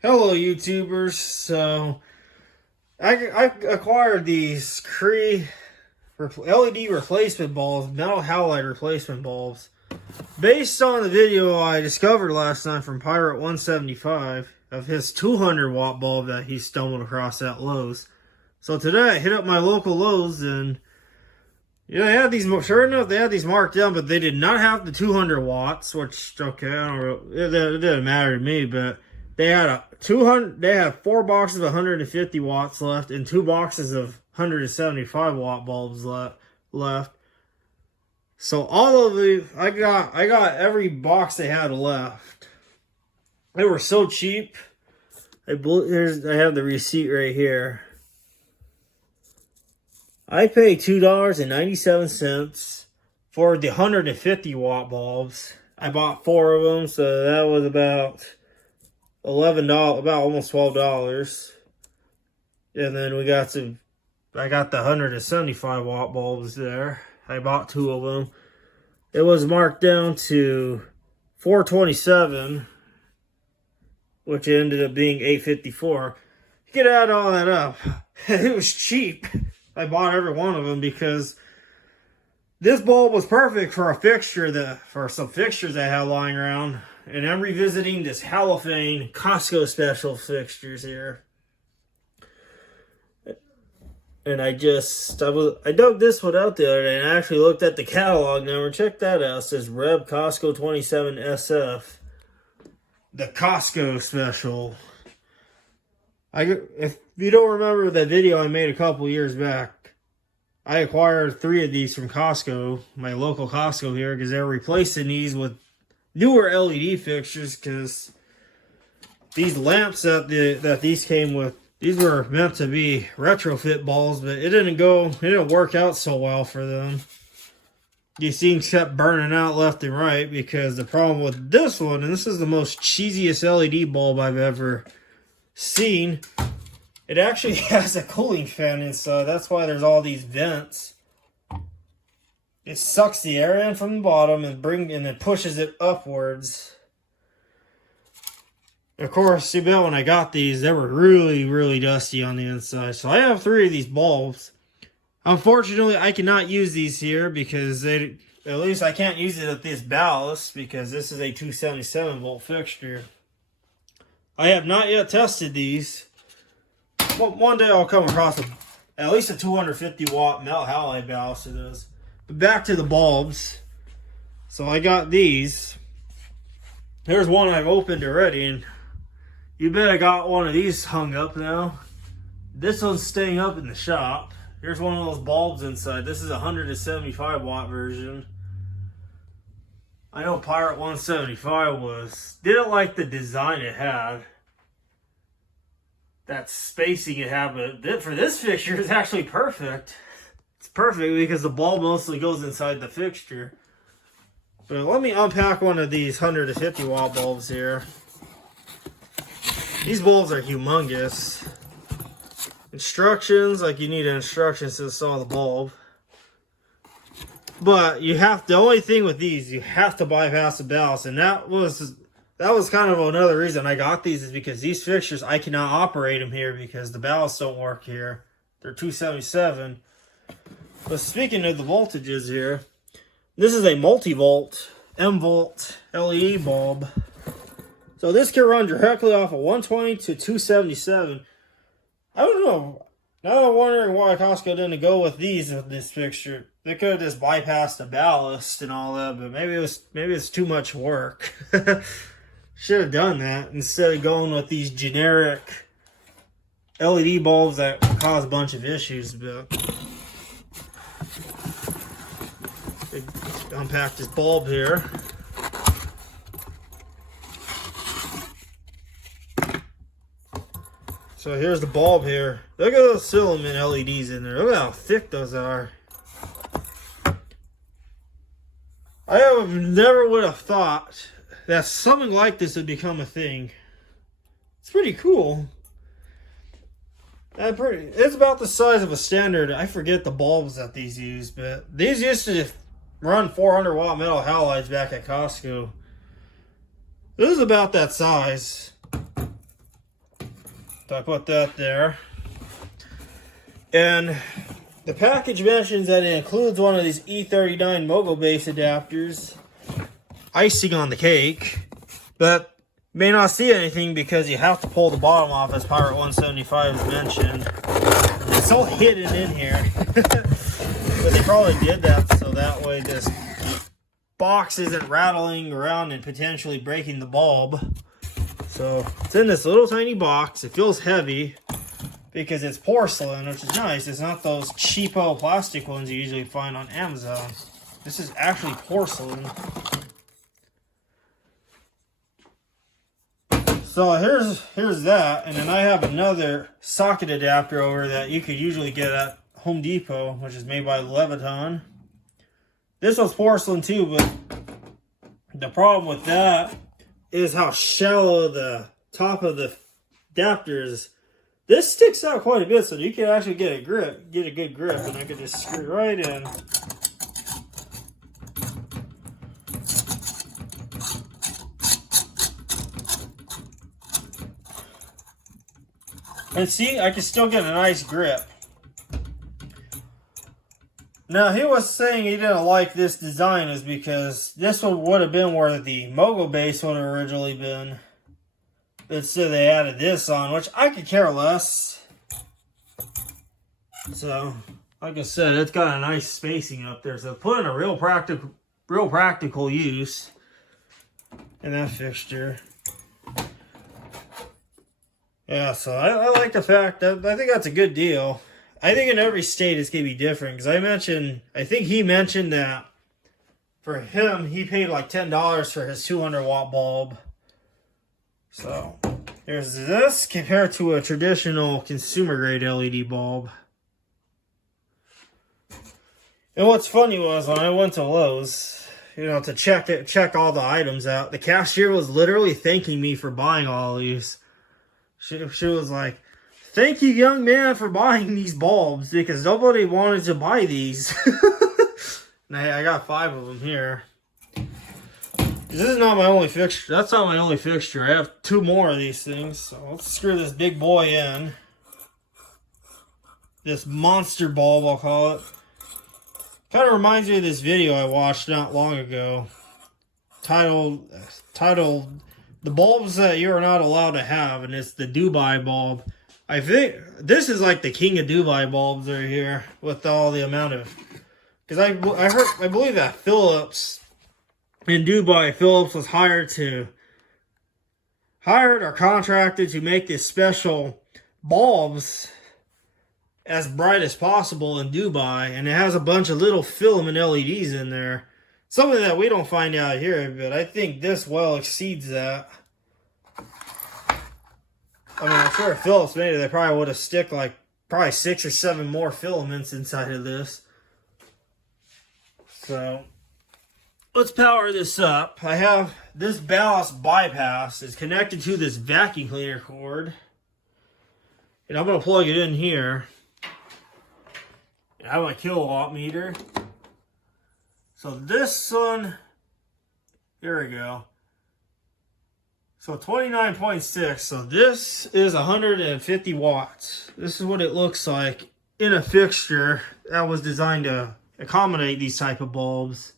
Hello YouTubers. So I acquired these CREE LED replacement bulbs, metal halide replacement bulbs, based on the video I discovered last night from Pirate 175 of his 200 watt bulb that he stumbled across at Lowe's. So today I hit up my local Lowe's and they had these, sure enough, they had these marked down, but they did not have the 200 watts, which, okay, it didn't matter to me, but they had they had 4 boxes of 150 watts left and 2 boxes of 175 watt bulbs left. So all of the, I got every box they had left. They were so cheap. I have the receipt right here. I paid $2.97 for the 150 watt bulbs. I bought 4 of them, so that was about $11, about almost $12. And then I got the 175 watt bulbs there. I bought 2 of them. It was marked down to $4.27, which ended up being $8.54. You could add all that up. It was cheap. I bought every one of them because this bulb was perfect for for some fixtures I had lying around. And I'm revisiting this Holophane Costco special fixtures here. And I dug this one out the other day and I actually looked at the catalog number. Check that out. It says Reb Costco 27SF. The Costco special. If you don't remember that video I made a couple years back, I acquired 3 of these from Costco, my local Costco here, because they're replacing these with newer LED fixtures, because these lamps that these came with, these were meant to be retrofit bulbs, but it didn't work out so well for them. These things kept burning out left and right, because the problem with this one, and this is the most cheesiest LED bulb I've ever seen, it actually has a cooling fan inside. That's why there's all these vents. It sucks the air in from the bottom and then pushes it upwards. Of course, you bet when I got these, they were really, really dusty on the inside. So I have 3 of these bulbs. Unfortunately, I cannot use these here because at least I can't use it at this ballast because this is a 277 volt fixture. I have not yet tested these. Well, one day I'll come across at least a 250 watt metal halide ballast it is. But back to the bulbs. So I got these. There's one I've opened already, and you bet I got one of these hung up now. This one's staying up in the shop. Here's one of those bulbs inside. This is a 175 watt version. I know Pirate 175 didn't like the design it had. That spacing it had, but for this fixture, it's actually perfect. It's perfect because the bulb mostly goes inside the fixture. But let me unpack one of these 150 watt bulbs here. These bulbs are humongous. Instructions, like you need instructions to install the bulb. But the only thing with these, you have to bypass the ballast, and that was kind of another reason I got these, is because these fixtures, I cannot operate them here because the ballasts don't work here. They're 277. But speaking of the voltages here, this is a multi-volt, M-volt LED bulb. So this can run directly off of 120 to 277. I don't know. Now I'm wondering why Costco didn't go with this fixture. They could have just bypassed the ballast and all that, but maybe it's too much work. Should have done that instead of going with these generic LED bulbs that cause a bunch of issues. But unpack this bulb here. So here's the bulb here. Look at those filament LEDs in there. Look at how thick those are. I never would have thought that something like this would become a thing. It's pretty cool. It's about the size of a standard. I forget the bulbs that these use, but these used to run 400 watt metal halides back at Costco. This is about that size. So I put that there. And the package mentions that it includes one of these E39 Mogul base adapters. Icing on the cake. But you may not see anything because you have to pull the bottom off, as Power 175 is mentioned. It's all hidden in here. But they probably did that so that way this box isn't rattling around and potentially breaking the bulb. So it's in this little tiny box. It feels heavy because it's porcelain, which is nice. It's not those cheapo plastic ones you usually find on Amazon. This is actually porcelain. So here's that, and then I have another socket adapter over that you could usually get at Home Depot, which is made by Leviton. This was porcelain too, but the problem with that is how shallow the top of the adapter is. This sticks out quite a bit, so you can actually get a good grip, and I could just screw it right in. And see, I can still get a nice grip. Now, he was saying he didn't like this design is because this one would have been where the Mogul base would have originally been. Instead, they added this on, which I could care less. So, like I said, it's got a nice spacing up there. So, put in a real practical use in that fixture. Yeah, so I like the fact that I think that's a good deal. I think in every state it's going to be different. Because I think he mentioned that for him, he paid like $10 for his 200 watt bulb. So, there's this compared to a traditional consumer grade LED bulb. And what's funny was when I went to Lowe's, to check all the items out, the cashier was literally thanking me for buying all these. She was like, "Thank you, young man, for buying these bulbs because nobody wanted to buy these." And I got 5 of them here. This is not my only fixture. That's not my only fixture. I have 2 more of these things. So let's screw this big boy in. This monster bulb, I'll call it. Kind of reminds me of this video I watched not long ago. Titled The Bulbs That You Are Not Allowed to Have, and it's the Dubai bulb. I think this is like the king of Dubai bulbs right here with all the amount of, because I believe that Philips in Dubai, Philips was hired or contracted to make this special bulbs as bright as possible in Dubai, and it has a bunch of little filament LEDs in there. Something that we don't find out here, but I think this well exceeds that. I mean, I'm sure if Philips made it, they probably would have stick like probably 6 or 7 more filaments inside of this. So, let's power this up. I have this ballast bypass is connected to this vacuum cleaner cord. And I'm going to plug it in here. I have my kilowatt meter. So this one, here we go. So 29.6. So this is 150 watts. This is what it looks like in a fixture that was designed to accommodate these type of bulbs.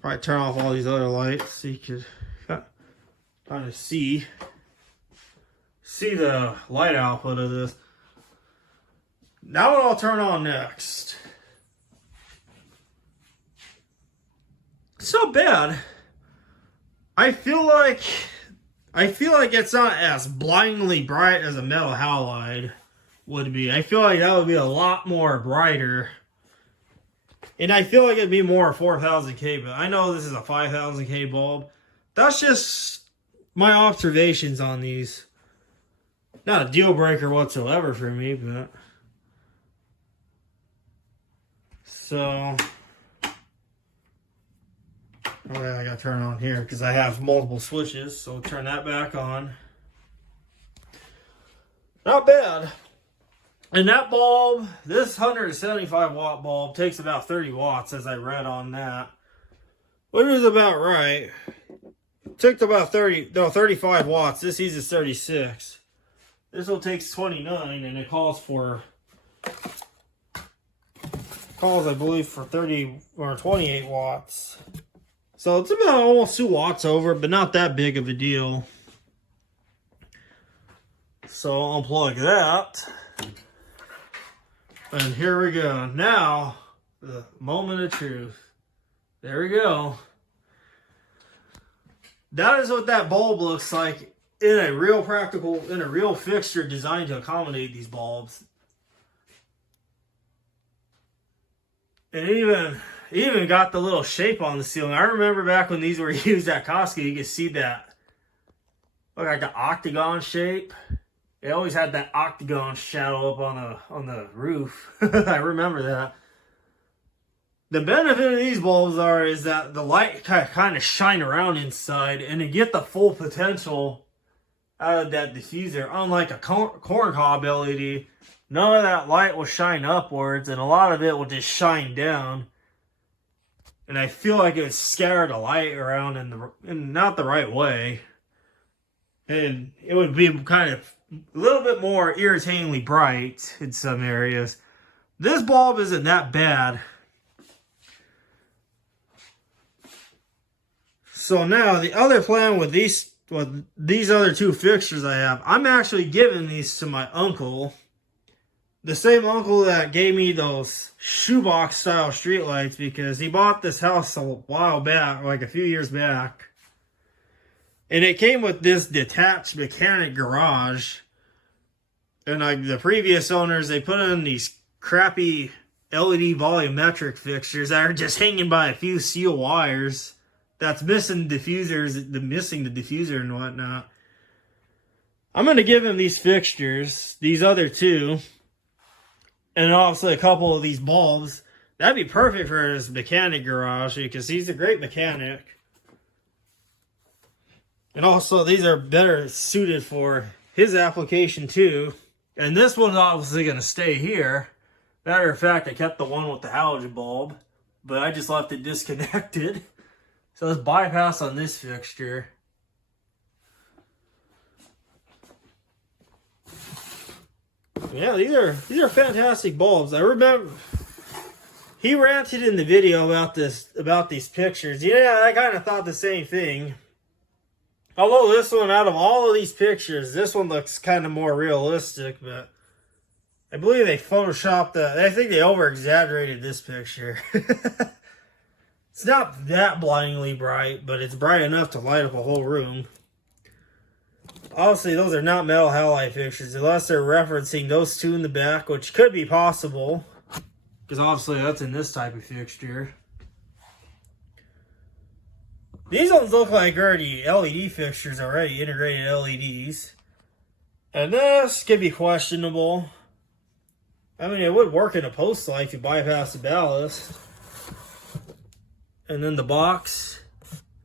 Probably turn off all these other lights so you could kind of see the light output of this. Now what I'll turn on next. It's not bad. I feel like it's not as blindingly bright as a metal halide would be. I feel like that would be a lot more brighter. And I feel like it'd be more 4000K, but I know this is a 5000K bulb. That's just my observations on these. Not a deal breaker whatsoever for me, but so I gotta turn it on here because I have multiple switches, so turn that back on. Not bad. And that bulb, this 175 watt bulb takes about 30 watts as I read on that. Which is about right. It took about 35 watts. This uses 36. This one takes 29, and it calls, I believe, for 30 or 28 watts. So it's about almost 2 watts over, but not that big of a deal. So I'll unplug that. And here we go. Now, the moment of truth. There we go. That is what that bulb looks like in a real fixture designed to accommodate these bulbs. And it even got the little shape on the ceiling. I remember back when these were used at Costco, you could see that, look like an octagon shape. It always had that octagon shadow up on the roof. I remember that. The benefit of these bulbs is that the light kind of shine around inside, and to get the full potential out of that diffuser. Unlike a corncob LED, none of that light will shine upwards, and a lot of it will just shine down. And I feel like it would scatter the light around in not the right way. And it would be kind of a little bit more irritatingly bright in some areas. This bulb isn't that bad. So now the other plan with these other 2 fixtures I have, I'm actually giving these to my uncle. The same uncle that gave me those shoebox style streetlights, because he bought this house a while back, like a few years back. And it came with this detached mechanic garage. And like the previous owners, they put in these crappy LED volumetric fixtures that are just hanging by a few steel wires. That's missing diffusers, missing the diffuser and whatnot. I'm going to give him these fixtures, these other 2. And obviously a couple of these bulbs. That'd be perfect for his mechanic garage, because he's a great mechanic. And also these are better suited for his application too. And this one's obviously going to stay here. Matter of fact, I kept the one with the halogen bulb, but I just left it disconnected. So let's bypass on this fixture. Yeah, these are fantastic bulbs. I remember he ranted in the video about these pictures. Yeah, I kind of thought the same thing. Although this one, out of all of these pictures, this one looks kind of more realistic, but I believe they photoshopped I think they over-exaggerated this picture. It's not that blindingly bright, but it's bright enough to light up a whole room. Obviously, those are not metal halide fixtures, unless they're referencing those 2 in the back, which could be possible, because obviously that's in this type of fixture. These ones look like already LED fixtures, already integrated LEDs. And this could be questionable. I mean, it would work in a post light if you bypass the ballast. And then the box,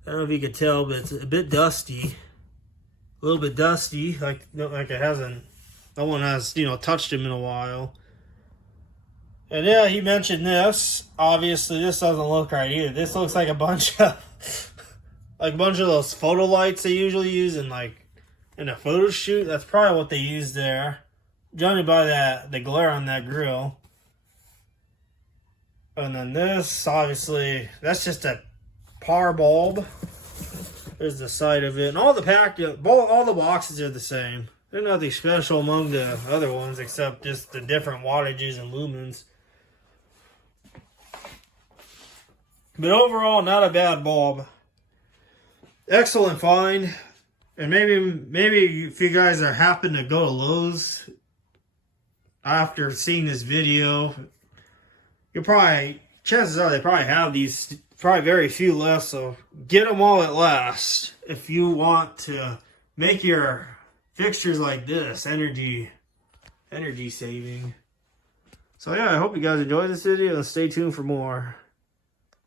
I don't know if you can tell, but it's a bit dusty. A little bit dusty, like it hasn't, no one has, touched him in a while. And yeah, he mentioned this. Obviously, this doesn't look right either. This looks like a bunch of those photo lights they usually use in a photo shoot. That's probably what they use there. Judging by the glare on that grill. And then this, obviously, that's just a par bulb. There's the side of it. And all the boxes are the same. They're nothing special among the other ones, except just the different wattages and lumens. But overall, not a bad bulb. Excellent find. And maybe if you guys are happen to go to Lowe's after seeing this video, chances are they probably have these, probably very few left, so get them while it lasts if you want to make your fixtures like this energy saving. So yeah, I hope you guys enjoyed this video and stay tuned for more.